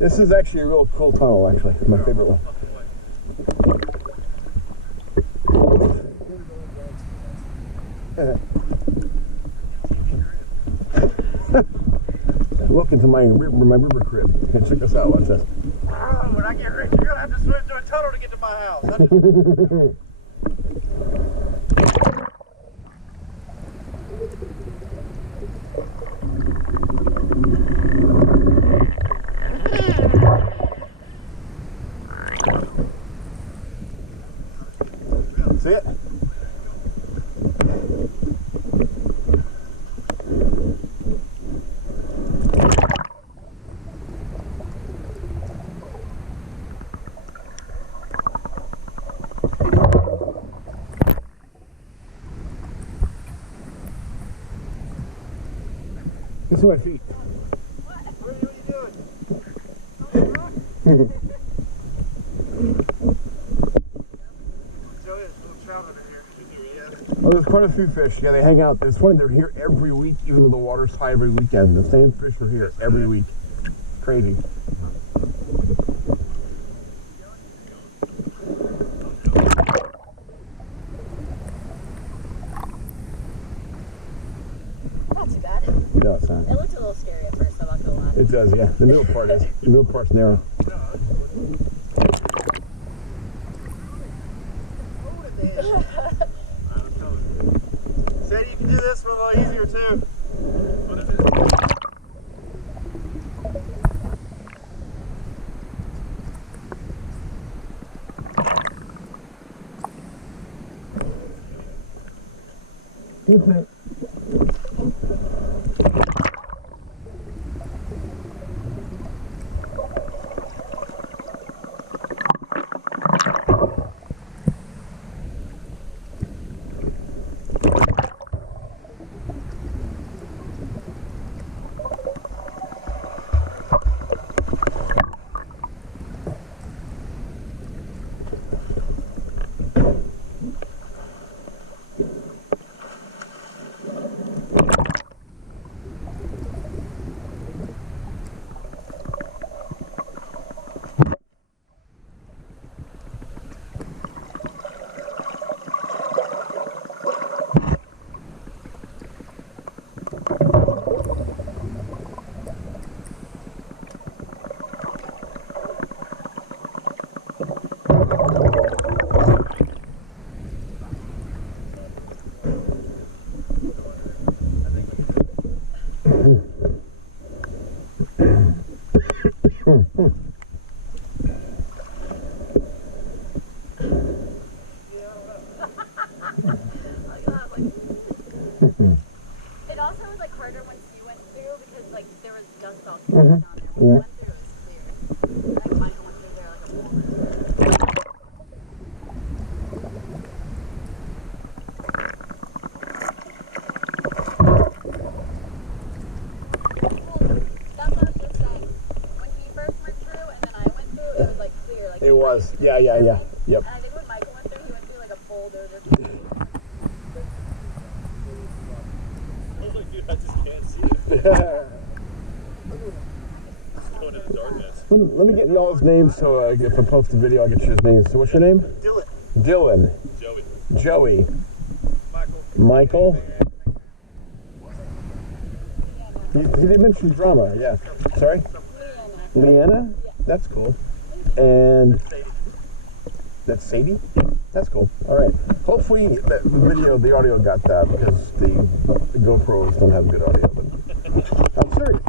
This is actually a real cool tunnel, actually. My favorite one. Look into my river crib. And check this out. Watch this. Oh, when I get rich, you're gonna have to swim through a tunnel to get to my house. See it? This is my feet. What are you doing? Oh, there's quite a few fish. Yeah, they hang out. It's funny, they're here every week, even though the water's high every weekend. The same fish are here every week. Crazy. Not too bad. No, it's not. It looked a little scary at first, I'm not gonna lie. It does, yeah. The middle part is. The middle part's narrow. Said you can do this one a little easier too. What is it? Okay. It also was like harder once you went through because like there was dust all down there. When you went through, it was clear. Like Michael went through there like a bull. That's what I was just saying. When he first went through and then I went through, it was like clear. Like It was. Yeah. Yep. And I think when Michael went through, he went through like a boulder. Just I was like, dude, I just can't see it. Going in the darkness. Let me get y'all's names so if I post the video, I'll get you his name. So what's your name? Dylan. Dylan. Joey. Joey. Michael. Michael. He did mention drama, yeah. Sorry? Leanna? That's cool. And that's Sadie? That's cool. Alright. Hopefully the video, the audio got that because the GoPros don't have good audio. But I'm serious.